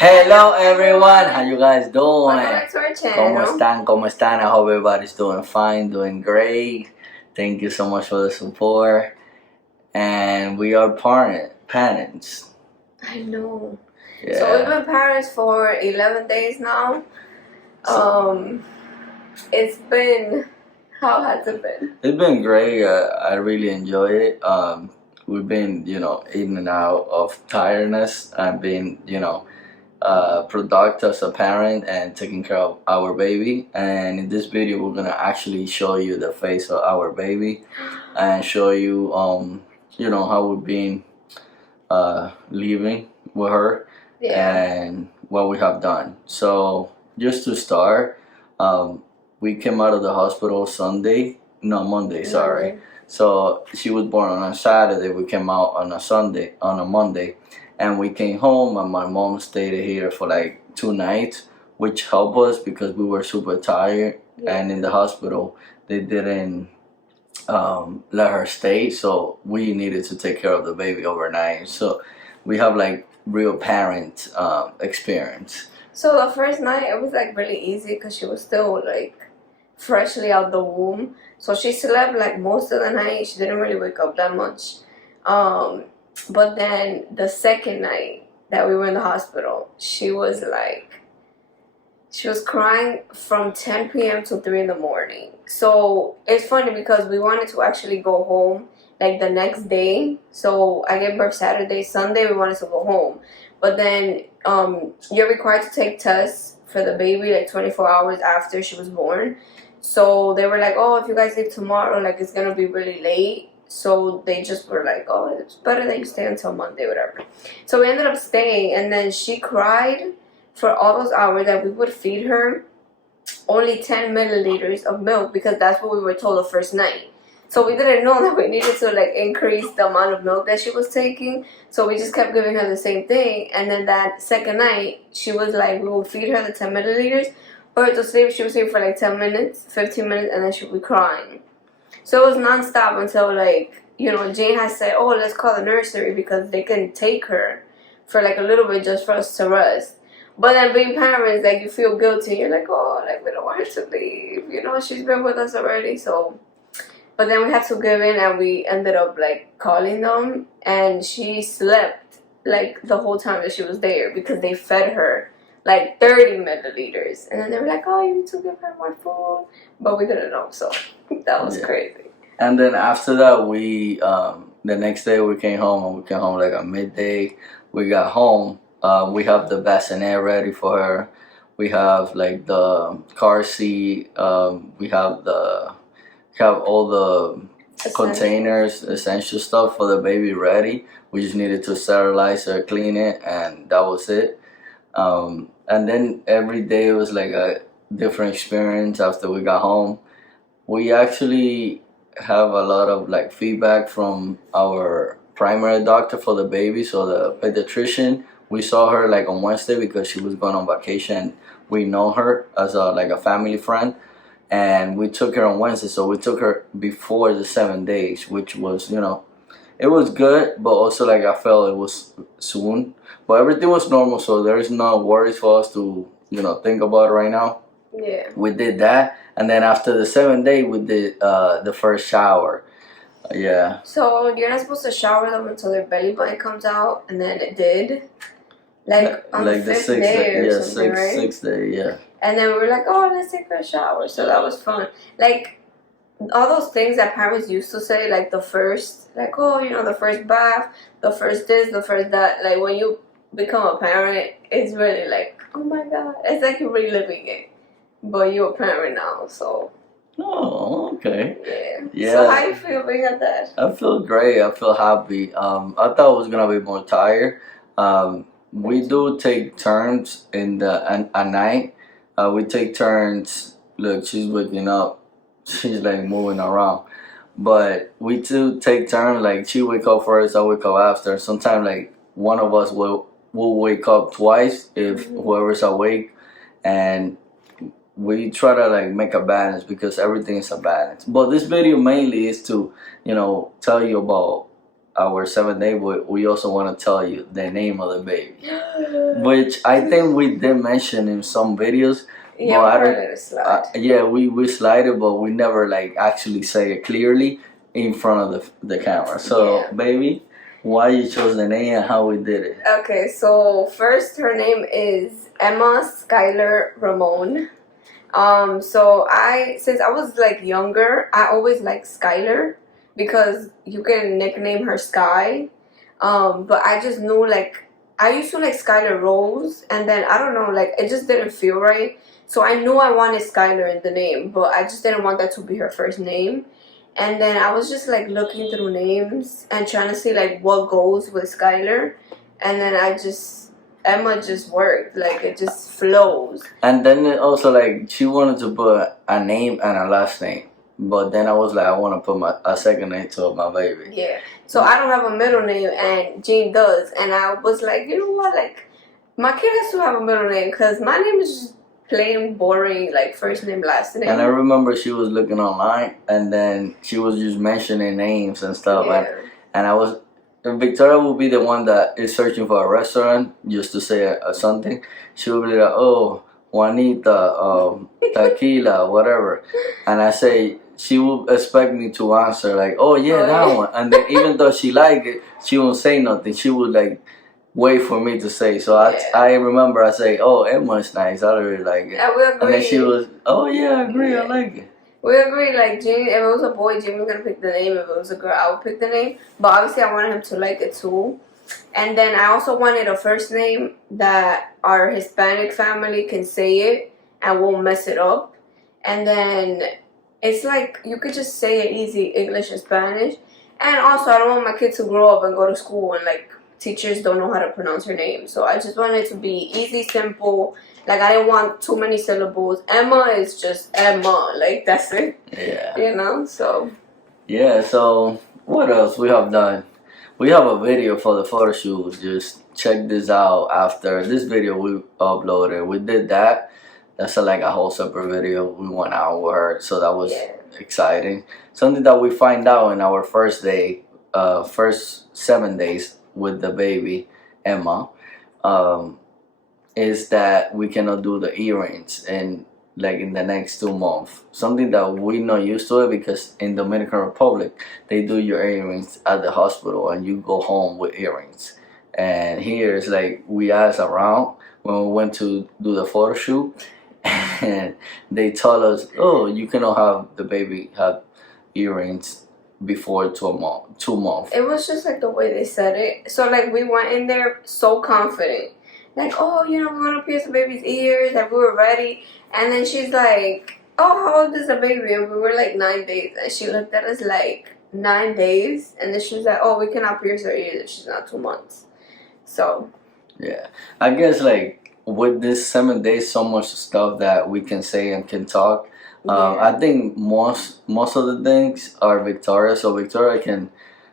Hello everyone, how you guys doing? Welcome back to our ¿Cómo channel. están? ¿Cómo están? I hope everybody's doing fine, doing great. Thank you so much for the support. And we are parents. I know. Yeah. So we've been parents for 11 days now. It's been, how has it been? It's been great. I really enjoy it. We've been, in and out of tiredness. I've been, productive as a parent and taking care of our baby. And in this video, we're gonna actually show you the face of our baby and show you, how we've been living with her and what we have done. So just to start, we came out of the hospital Monday. Sorry. So she was born on a Saturday. We came out on a Monday. And we came home, and my mom stayed here for like 2 nights, which helped us because we were super tired. And in the hospital, they didn't let her stay, so we needed to take care of the baby overnight. So we have like real parent experience. So the first night, it was like really easy because she was still like freshly out the womb. So she slept like most of the night. She didn't really wake up that much. But then the second night that we were in the hospital, she was crying from 10 p.m. to 3 in the morning. So it's funny because we wanted to actually go home like the next day. So I gave birth Saturday, Sunday we wanted to go home. But then you're required to take tests for the baby like 24 hours after she was born. So they were like, oh, if you guys leave tomorrow, like it's gonna be really late. So they just were like, oh, it's better that you stay until Monday, whatever. So we ended up staying, and then she cried for all those hours that we would feed her only 10 milliliters of milk because that's what we were told the first night. So we didn't know that we needed to like increase the amount of milk that she was taking. So we just kept giving her the same thing. And then that second night, she was like, we would feed her the 10 milliliters. For her to sleep, she would sleep for like 10 minutes, 15 minutes, and then she would be crying. So it was nonstop until like, Jane had said, oh, let's call the nursery because they can take her for like a little bit just for us to rest. But then being parents, like you feel guilty. You're like, oh, like we don't want her to leave. She's been with us already. So, but then we had to give in, and we ended up like calling them, and she slept like the whole time that she was there because they fed her like 30 milliliters. And then they were like, oh, you need to give her more food. But we didn't know, so that was crazy. And then after that, we, the next day we came home, and we came home like at midday. We got home. We have the bassinet ready for her. We have like the car seat. We have all the containers, essential stuff for the baby ready. We just needed to sterilize her, clean it, and that was it. And then every day was like a different experience after we got home. We actually have a lot of like feedback from our primary doctor for the baby, so the pediatrician. We saw her like on Wednesday because she was going on vacation. We know her as a family friend, and we took her on Wednesday. So we took her before the 7 days, which was it was good, but also like I felt it was soon. But everything was normal, so there is no worries for us to think about it right now. Yeah. We did that, and then after the 7th day, we did the first shower. Yeah. So you're not supposed to shower them until their belly button comes out, and then it did. Like on the 5th day or something, right? 6th day, yeah. And then we were like, oh, let's take a shower. So that was fun. Like, all those things that parents used to say, like the first, like, oh, the first bath, the first this, the first that. Like, when you become a parent, it's really like, oh my God. It's like you're reliving it. But you're a parent now, so. Oh, okay. Yeah. So how you feel being a dad? I feel great. I feel happy. I thought I was going to be more tired. We do take turns at night. We take turns. Look, she's waking up. She's like moving around. But we do take turns. Like she wake up first, I wake up after. Sometimes like one of us will wake up twice if whoever's awake, and we try to like make a balance because everything is a balance. But this video mainly is to tell you about our 7th day, we also want to tell you the name of the baby, which I think we did mention in some videos. Yeah, but we let it slide. Yeah, we slide it, but we never like actually say it clearly in front of the camera. So, Yeah. baby, why you chose the name and how we did it? Okay, so first her name is Emma Skylar Ramon. So since I was like younger, I always liked Skylar because you can nickname her Sky. But I just knew like I used to like Skylar Rose, and then I don't know, like it just didn't feel right. So I knew I wanted Skylar in the name, but I just didn't want that to be her first name. And then I was just like looking through names and trying to see like what goes with Skylar, and then Emma just worked, like it just flows. And then it also like she wanted to put a name and a last name, but then I was like, I want to put a second name to my baby. Yeah. So I don't have a middle name, and Jean does, and I was like, you know what, like my kid has to have a middle name because my name is just plain boring, like first name, last name. And I remember she was looking online, and then she was just mentioning names and stuff, Yeah. and I was. Victoria will be the one that is searching for a restaurant just to say something. She will be like, oh, Juanita, tequila, whatever. And I say, she will expect me to answer like, oh yeah, that one. And then even though she like it, she won't say nothing. She would like wait for me to say. So I remember I say, oh, Emma's nice. I really like it. And we agree. And then she was, oh yeah, I agree. I like it. We agree, like, Jamie, if it was a boy, Jamie was going to pick the name. If it was a girl, I would pick the name. But obviously, I wanted him to like it too. And then I also wanted a first name that our Hispanic family can say it and won't mess it up. And then it's like, you could just say it easy, English and Spanish. And also, I don't want my kid to grow up and go to school and, like, teachers don't know how to pronounce her name. So I just wanted it to be easy, simple. Like, I didn't want too many syllables. Emma is just Emma. Like, that's it. Yeah. You know, so. Yeah, so what else we have done? We have a video for the photo shoot. Just check this out after this video we uploaded. We did that. That's like a whole separate video. We went out with her, so that was exciting. Something that we find out in our first day, first 7 days with the baby, Emma. Is that we cannot do the earrings and like in the next 2 months. Something that we're not used to it because in Dominican Republic they do your earrings at the hospital and you go home with earrings. And here it's like we asked around when we went to do the photo shoot and they told us, oh, you cannot have the baby have earrings before 2 months. It was just like the way they said it. So like we went in there so confident. Like, oh, you know, we want to pierce the baby's ears, like we were ready. And then she's like, oh, how old is the baby? And we were like 9 days. And she looked at us like 9 days. And then she was like, oh, we cannot pierce her ears if she's not 2 months. So. Yeah. I guess like with this 7 days, so much stuff that we can say and can talk. I think most of the things are Victoria. So Victoria can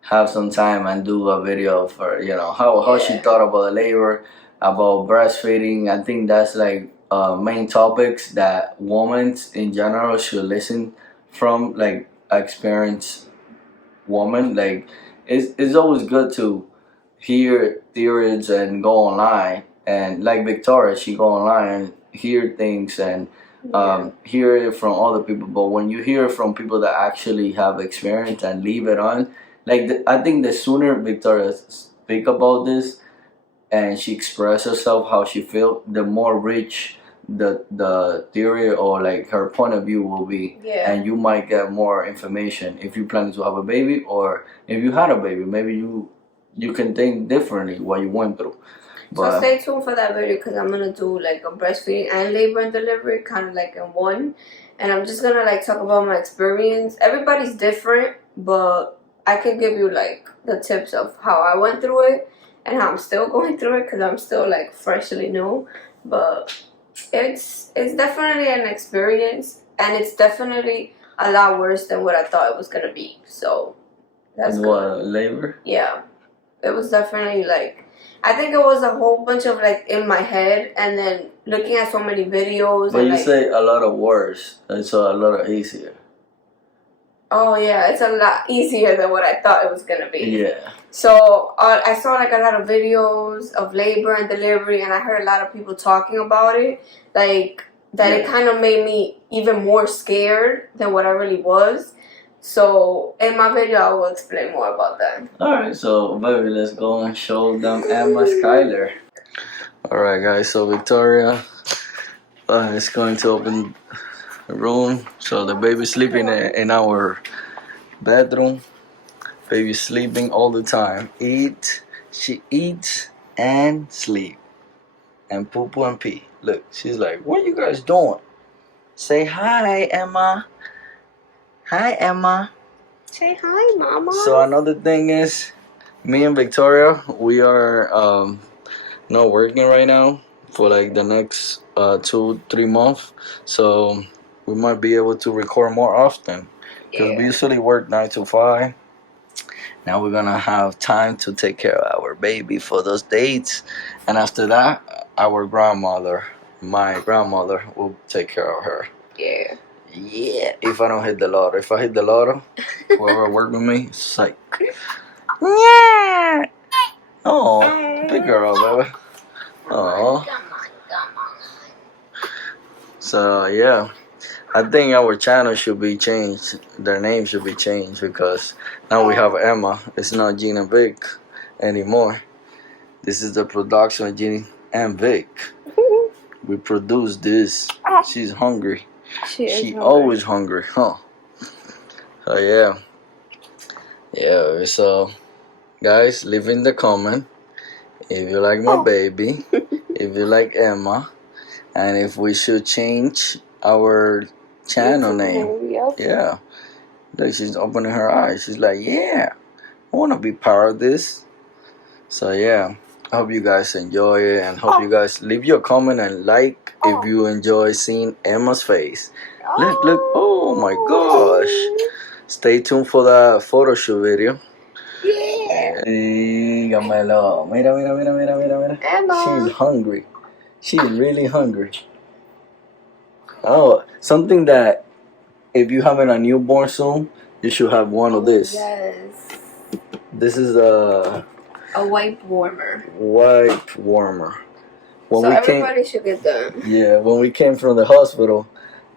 have some time and do a video for, you know, how she thought about the labor, about breastfeeding. I think that's like main topics that women in general should listen from, like experienced woman. Like it's always good to hear theories and go online, and like Victoria, she go online and hear things and hear it from other people. But when you hear it from people that actually have experience and leave it on, like I think the sooner Victoria speak about this and she express herself how she feel, the more rich the theory or like her point of view will be. And you might get more information if you plan to have a baby, or if you had a baby, maybe you can think differently what you went through. But, so stay tuned for that video because I'm gonna do like a breastfeeding and labor and delivery kind of like in one, and I'm just gonna like talk about my experience. Everybody's different, but I can give you like the tips of how I went through it and how I'm still going through it because I'm still like freshly new. But it's definitely an experience, and it's definitely a lot worse than what I thought it was gonna be. So that's what, labor? Yeah, it was definitely like, I think it was a whole bunch of like in my head, and then looking at so many videos. But and you like, say a lot of words, and so a lot of easier. Oh yeah, it's a lot easier than what I thought it was gonna be. Yeah. So I saw like a lot of videos of labor and delivery, and I heard a lot of people talking about it, like that. It kind of made me even more scared than what I really was. So in my video, I will explain more about that. Alright, so baby, let's go and show them Emma Skyler. Alright guys, so Victoria is going to open the room. So the baby's sleeping in our bedroom. Baby's sleeping all the time. She eats and sleep. And poo poo and pee. Look, she's like, what are you guys doing? Say hi, Emma. Hi, Emma. Say hi, Mama. So another thing is, me and Victoria, we are not working right now for like the next 2-3 months. So we might be able to record more often. Because we usually work 9 to 5. Now we're gonna have time to take care of our baby for those dates. And after that, our grandmother, my grandmother, will take care of her. Yeah. Yeah, if I don't hit the lotto. If I hit the lotto, whoever work with me, psych. Yeah. Oh, big girl, baby. Oh. So yeah, I think our channel should be changed. Their name should be changed because now we have Emma. It's not Gene and Vic anymore. This is the production of Gene and Vic. We produce this. She's hungry. She always hungry, huh? So yeah. So guys, leave in the comment if you like my baby, if you like Emma, and if we should change our channel name. Yeah. Look, she's opening her eyes. She's like, yeah, I want to be part of this. So yeah, I hope you guys enjoy it, and hope you guys leave your comment and like if you enjoy seeing Emma's face. Look, oh my gosh. Stay tuned for the photo shoot video. Yeah. Dígamelo. Mira. Emma. She's hungry. She's really hungry. Oh, something that if you're having a newborn soon, you should have one of this. Yes. This is a wipe warmer. Wipe warmer. When so everybody should get that. Yeah, when we came from the hospital,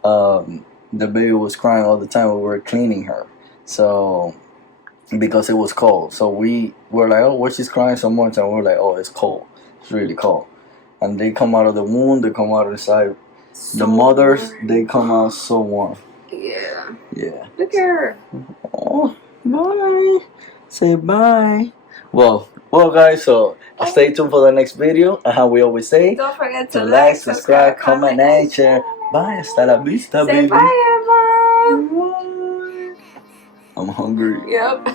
the baby was crying all the time when we were cleaning her. So because it was cold. So we were like, oh, why she's crying so much? And we're like, oh, it's cold. It's really cold. And they come out of the womb, they come out inside. So the mothers, warm. They come out so warm. Yeah. Yeah. Look at her. Oh, bye. Say bye. Well, guys, so stay tuned for the next video. And how we always say, don't forget to like, subscribe, comment, and share. Bye. Hasta la vista, say baby. Bye, Emma. I'm hungry. Yep.